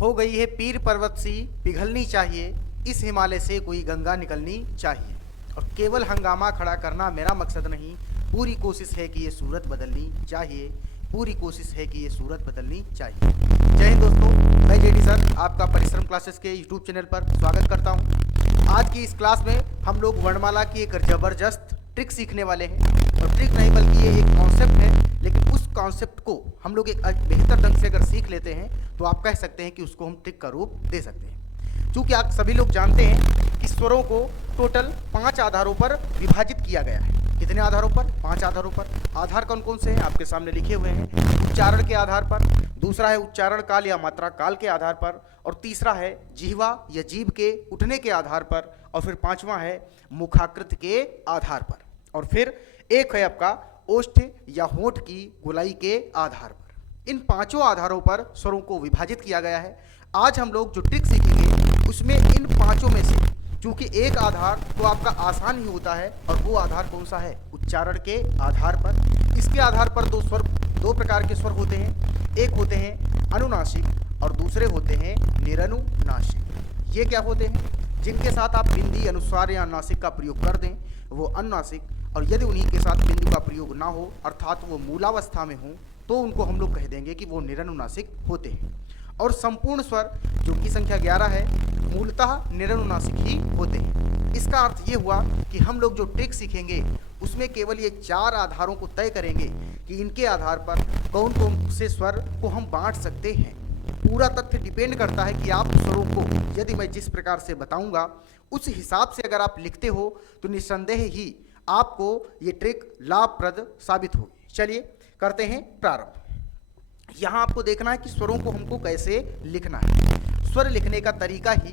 हो गई है पीर पर्वत सी पिघलनी चाहिए, इस हिमालय से कोई गंगा निकलनी चाहिए। और केवल हंगामा खड़ा करना मेरा मकसद नहीं, पूरी कोशिश है कि ये सूरत बदलनी चाहिए, पूरी कोशिश है कि ये सूरत बदलनी चाहिए। जय हिंद दोस्तों, मैं जेडी सर आपका परिश्रम क्लासेस के यूट्यूब चैनल पर स्वागत करता हूँ। आज की इस क्लास में हम लोग वर्णमाला की एक ज़बरदस्त ट्रिक सीखने वाले हैं। और ट्रिक नहीं बल्कि ये एक कॉन्सेप्ट है, लेकिन उस कॉन्सेप्ट को हम लोग एक बेहतर ढंग से अगर सीख लेते हैं तो आप कह सकते हैं कि उसको हम ट्रिक का रूप दे सकते हैं। चूँकि आप सभी लोग जानते हैं कि स्वरों को टोटल 5 आधारों पर विभाजित किया गया है। कितने आधारों पर? 5 आधारों पर। आधार कौन कौन से हैं आपके सामने लिखे हुए हैं। उच्चारण के आधार पर, दूसरा है उच्चारण काल या मात्रा काल के आधार पर, और तीसरा है जिह्वा या जीभ के उठने के आधार पर, और फिर पांचवा है मुखाकृत के आधार पर, और फिर एक है आपका ओष्ठ या होंठ की गोलाई के आधार पर। इन पांचों आधारों पर स्वरों को विभाजित किया गया है। आज हम लोग जो ट्रिक सीखेंगे उसमें इन पांचों में से चूंकि एक आधार तो आपका आसान ही होता है, और वो आधार कौन सा है? उच्चारण के आधार पर। इसके आधार पर दो प्रकार के स्वर होते हैं। एक होते हैं अनुनासिक और दूसरे होते हैं निरनुनासिक। ये क्या होते हैं? जिनके साथ आप बिंदी, अनुस्वार या नासिक का प्रयोग कर दें वो अनुनासिक, और यदि उन्हीं के साथ बिंदु का प्रयोग ना हो अर्थात वो मूलावस्था में हो तो उनको हम लोग कह देंगे कि वो निरनुनासिक होते हैं। और संपूर्ण स्वर जो कि संख्या 11 है मूलतः निरनुनासिक ही होते हैं। इसका अर्थ ये हुआ कि हम लोग जो ट्रिक सीखेंगे उसमें केवल ये 4 आधारों को तय करेंगे कि इनके आधार पर कौन कौन से स्वर को हम बांट सकते हैं। पूरा तथ्य डिपेंड करता है कि आप स्वरों को यदि मैं जिस प्रकार से बताऊंगा उस हिसाब से अगर आप लिखते हो तो निस्संदेह ही आपको ये ट्रिक लाभप्रद साबित होगी। चलिए करते हैं प्रारंभ। यहाँ आपको देखना है कि स्वरों को हमको कैसे लिखना है। स्वर लिखने का तरीका ही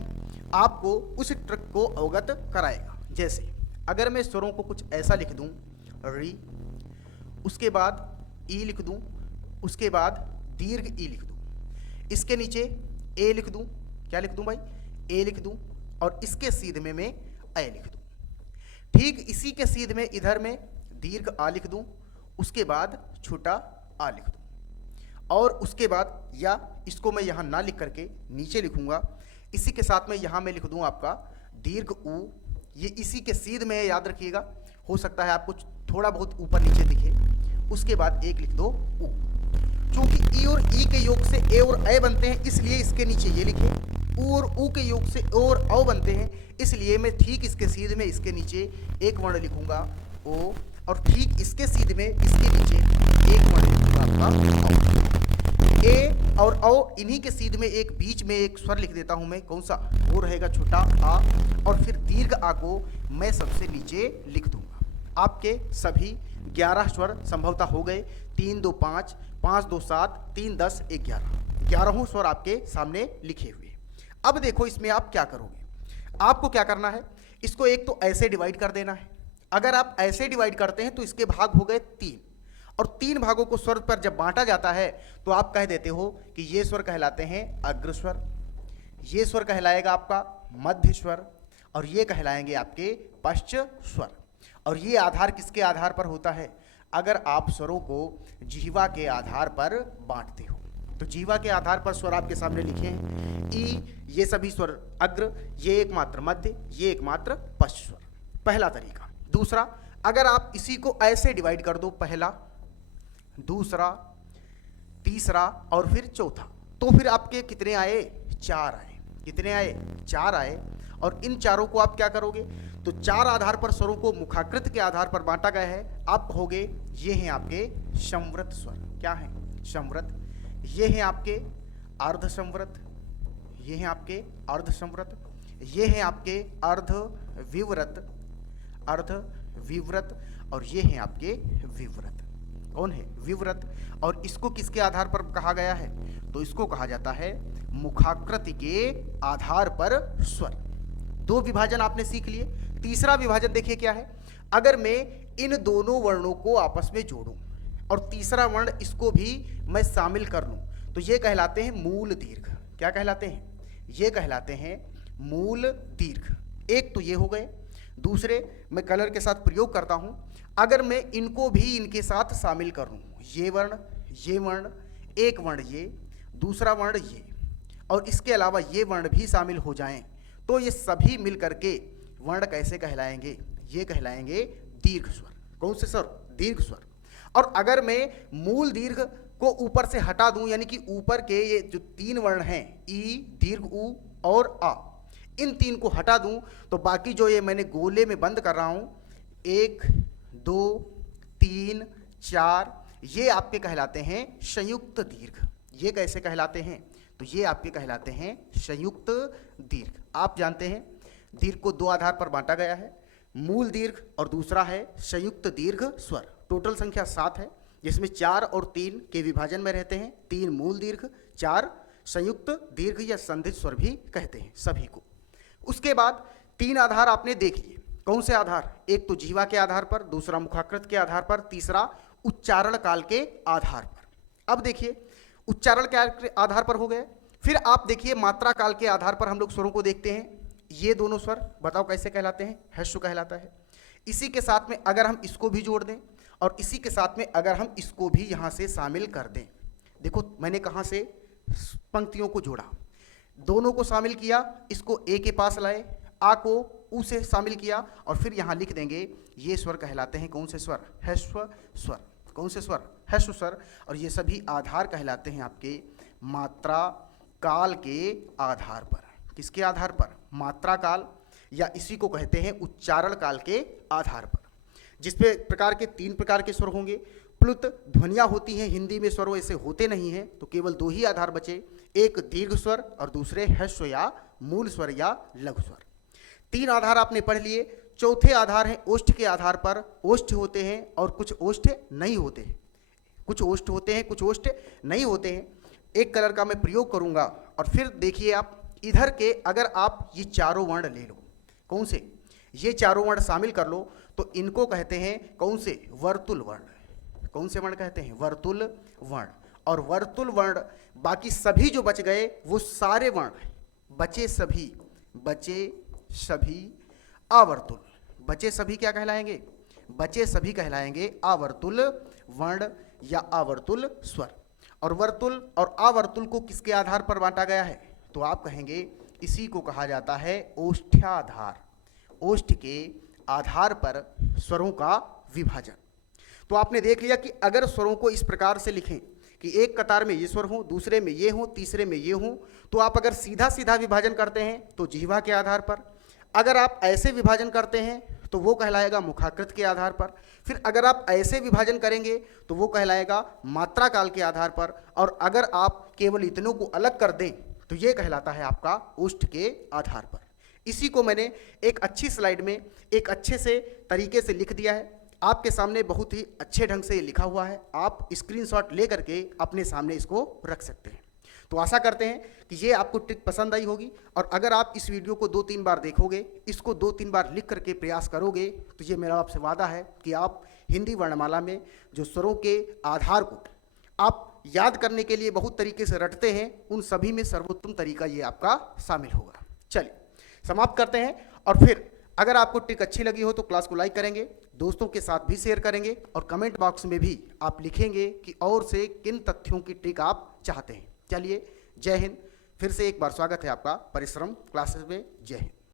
आपको उस ट्रिक को अवगत कराएगा। जैसे अगर मैं स्वरों को कुछ ऐसा लिख दूं, री, उसके बाद ई लिख दूं, उसके बाद दीर्घ ई लिख दूं, इसके नीचे ए लिख दूं, क्या लिख दूं भाई? ए लिख दूं, और इसके सीध में मैं ए लिख दूं। ठीक इसी के सीध में इधर में दीर्घ आ लिख दूं, उसके बाद छोटा आ लिख दूं, और उसके बाद या इसको मैं यहाँ ना लिख करके नीचे लिखूंगा। इसी के साथ में यहाँ मैं लिख दूं आपका दीर्घ ऊ, ये इसी के सीध में है, याद रखिएगा। हो सकता है आपको थोड़ा बहुत ऊपर नीचे दिखे। उसके बाद एक लिख दो ऊ। चूंकि ई और ई के योग से ए और ए बनते हैं इसलिए इसके नीचे ये लिखे। ऊ और ऊ के योग से ओ और औ बनते हैं इसलिए मैं ठीक इसके सीध में इसके नीचे एक वर्ण लिखूंगा ओ, और ठीक इसके सीध में इसके नीचे एक वर्ण लिखूंगा आपका औ। ए और औ इन्हीं के सीध में एक बीच में एक स्वर लिख देता हूं मैं, कौन सा? वो रहेगा छोटा आ, और फिर दीर्घ आ को मैं सबसे नीचे लिख दूंगा। आपके सभी 11 स्वर संभवतः हो गए। 3 2 5, 5 2 7, 3 10, 11, 11 स्वर आपके सामने लिखे हुए। अब देखो इसमें आप क्या करोगे। आपको क्या करना है, इसको एक तो ऐसे डिवाइड कर देना है। अगर आप ऐसे डिवाइड करते हैं तो इसके भाग हो गए 3, और 3 भागों को स्वर पर जब बांटा जाता है तो आप कह देते हो कि ये स्वर कहलाते हैं अग्र स्वर, ये स्वर कहलाएगा आपका मध्य स्वर, और ये कहलाएंगे आपके पश्च स्वर। और ये आधार किसके आधार पर होता है? अगर आप स्वरों को जिह्वा के आधार पर बांटते हो तो जिह्वा के आधार पर स्वर आपके सामने लिखे हैं। ई, ये सभी स्वर अग्र, ये एकमात्र मध्य, ये एकमात्र पश्च स्वर। पहला तरीका। दूसरा, अगर आप इसी को ऐसे डिवाइड कर दो, पहला, दूसरा, तीसरा और फिर चौथा, तो फिर आपके कितने आए? 4 आए। कितने आए? 4 आए। और इन चारों को आप क्या करोगे? तो 4 आधार पर स्वरों को मुखाकृत के आधार पर बांटा गया है। आप कहोगे ये हैं आपके संवृत स्वर। क्या है? संवृत। ये हैं आपके अर्ध संवृत, ये हैं आपके अर्ध संवृत, ये हैं आपके अर्ध विवृत, अर्ध विवृत, और ये हैं आपके विवृत। कौन है? विवृत। और इसको किसके आधार पर कहा गया है? तो इसको कहा जाता है मुखाकृति के आधार पर स्वर। 2 विभाजन आपने सीख लिए। तीसरा विभाजन देखिए क्या है। अगर मैं इन दोनों वर्णों को आपस में जोड़ूं और तीसरा वर्ण इसको भी मैं शामिल कर लूं तो ये कहलाते हैं मूल दीर्घ। क्या कहलाते हैं? ये कहलाते हैं मूल दीर्घ। एक तो ये हो गए। दूसरे मैं कलर के साथ प्रयोग करता हूं। अगर मैं इनको भी इनके साथ शामिल कर लूं, ये वर्ण, एक वर्ण ये, दूसरा वर्ण ये, और इसके अलावा ये वर्ण भी शामिल हो जाएं तो ये सभी मिल करके वर्ण कैसे कहलाएंगे? ये कहलाएंगे दीर्घ स्वर। कौन से स्वर? दीर्घ स्वर। और अगर मैं मूल दीर्घ को ऊपर से हटा दूं, यानी कि ऊपर के ये जो 3 वर्ण हैं ई, दीर्घ ऊ और आ, इन 3 को हटा दूं तो बाकी जो ये मैंने गोले में बंद कर रहा हूं 1 2 3 4, ये आपके कहलाते हैं संयुक्त दीर्घ। ये कैसे कहलाते हैं? तो ये आपके कहलाते हैं संयुक्त दीर्घ। आप जानते हैं दीर्घ को 2 आधार पर बांटा गया है, मूल दीर्घ और दूसरा है संयुक्त दीर्घ स्वर। टोटल संख्या 7 है, जिसमें 4 और 3 के विभाजन में रहते हैं। 3 मूल दीर्घ, 4 संयुक्त दीर्घ या संधित स्वर भी कहते हैं सभी को। उसके बाद 3 आधार आपने देख लिए। कौन से आधार? एक तो जीवा के आधार पर, दूसरा मुखाकृत के आधार पर, तीसरा उच्चारण काल के आधार पर। अब देखिए उच्चारण के आधार पर हो गए, फिर आप देखिए मात्रा काल के आधार पर हम लोग स्वरों को देखते हैं। ये दोनों स्वर बताओ कैसे कहलाते हैं? ह्रस्व कहलाता है। इसी के साथ में अगर हम इसको भी जोड़ दें और इसी के साथ में अगर हम इसको भी यहाँ से शामिल कर दें, देखो मैंने कहाँ से पंक्तियों को जोड़ा, दोनों को शामिल किया, इसको ए के पास लाए, आ को ऊ से शामिल किया और फिर यहाँ लिख देंगे ये स्वर कहलाते हैं कौन से स्वर? ह्रस्व स्वर। कौन से स्वर? ह्रस्व स्वर। और ये सभी आधार कहलाते हैं आपके मात्रा काल के आधार पर। किसके आधार पर? मात्रा काल, या इसी को कहते हैं उच्चारण काल के आधार पर, जिसपे प्रकार के 3 प्रकार के स्वर होंगे। प्लुत ध्वनियाँ होती हैं हिंदी में, स्वर ऐसे होते नहीं हैं, तो केवल 2 ही आधार बचे, एक दीर्घ स्वर और दूसरे ह्रस्व या मूल स्वर या लघु स्वर। 3 आधार आपने पढ़ लिए। चौथे आधार है ओष्ठ के आधार पर। ओष्ठ होते हैं और कुछ ओष्ठ नहीं होते हैं, कुछ ओष्ठ होते हैं, कुछ ओष्ठ नहीं होते हैं। एक कलर का मैं प्रयोग करूंगा और फिर देखिए आप इधर के, अगर आप ये चारों वर्ण ले लो, कौन से? ये चारों वर्ण शामिल कर लो तो इनको कहते हैं कौन से? वर्तुल वर्ण। कौन से वर्ण कहते हैं? वर्तुल वर्ण। और वर्तुल वर्ण बाकी सभी जो बच गए वो सारे वर्ण बचे सभी आवर्तुल। बचे सभी क्या कहलाएंगे? बचे सभी कहलाएंगे आवर्तुल वर्ण या आवर्तुल स्वर। और वर्तुल और आवर्तुल को किसके आधार पर बांटा गया है? तो आप कहेंगे इसी को कहा जाता है ओष्ठ्याधार। ओष्ठ के आधार पर स्वरों का विभाजन। तो आपने देख लिया कि अगर स्वरों को इस प्रकार से लिखें कि एक कतार में ये स्वर हो, दूसरे में ये हो, तीसरे में ये हो, तो आप अगर सीधा सीधा विभाजन करते हैं तो जिह्वा के आधार पर, अगर आप ऐसे विभाजन करते हैं तो वो कहलाएगा मुखाकृत के आधार पर, फिर अगर आप ऐसे विभाजन करेंगे तो वो कहलाएगा मात्रा काल के आधार पर, और अगर आप केवल इतनों को अलग कर दें तो ये कहलाता है आपका ओष्ठ के आधार पर। इसी को मैंने एक अच्छी स्लाइड में एक अच्छे से तरीके से लिख दिया है, आपके सामने बहुत ही अच्छे ढंग से ये लिखा हुआ है। आप स्क्रीनशॉट ले करके अपने सामने इसको रख सकते हैं। तो आशा करते हैं कि ये आपको ट्रिक पसंद आई होगी, और अगर आप इस वीडियो को 2-3 बार देखोगे, इसको 2-3 बार लिख करके प्रयास करोगे, तो ये मेरा आपसे वादा है कि आप हिंदी वर्णमाला में जो स्वरों के आधार को आप याद करने के लिए बहुत तरीके से रटते हैं, उन सभी में सर्वोत्तम तरीका ये आपका शामिल होगा। चलिए समाप्त करते हैं, और फिर अगर आपको ट्रिक अच्छी लगी हो तो क्लास को लाइक करेंगे, दोस्तों के साथ भी शेयर करेंगे, और कमेंट बॉक्स में भी आप लिखेंगे कि और से किन तथ्यों की ट्रिक आप चाहते हैं। चलिए जय हिंद। फिर से एक बार स्वागत है आपका परिश्रम क्लासेस में। जय हिंद।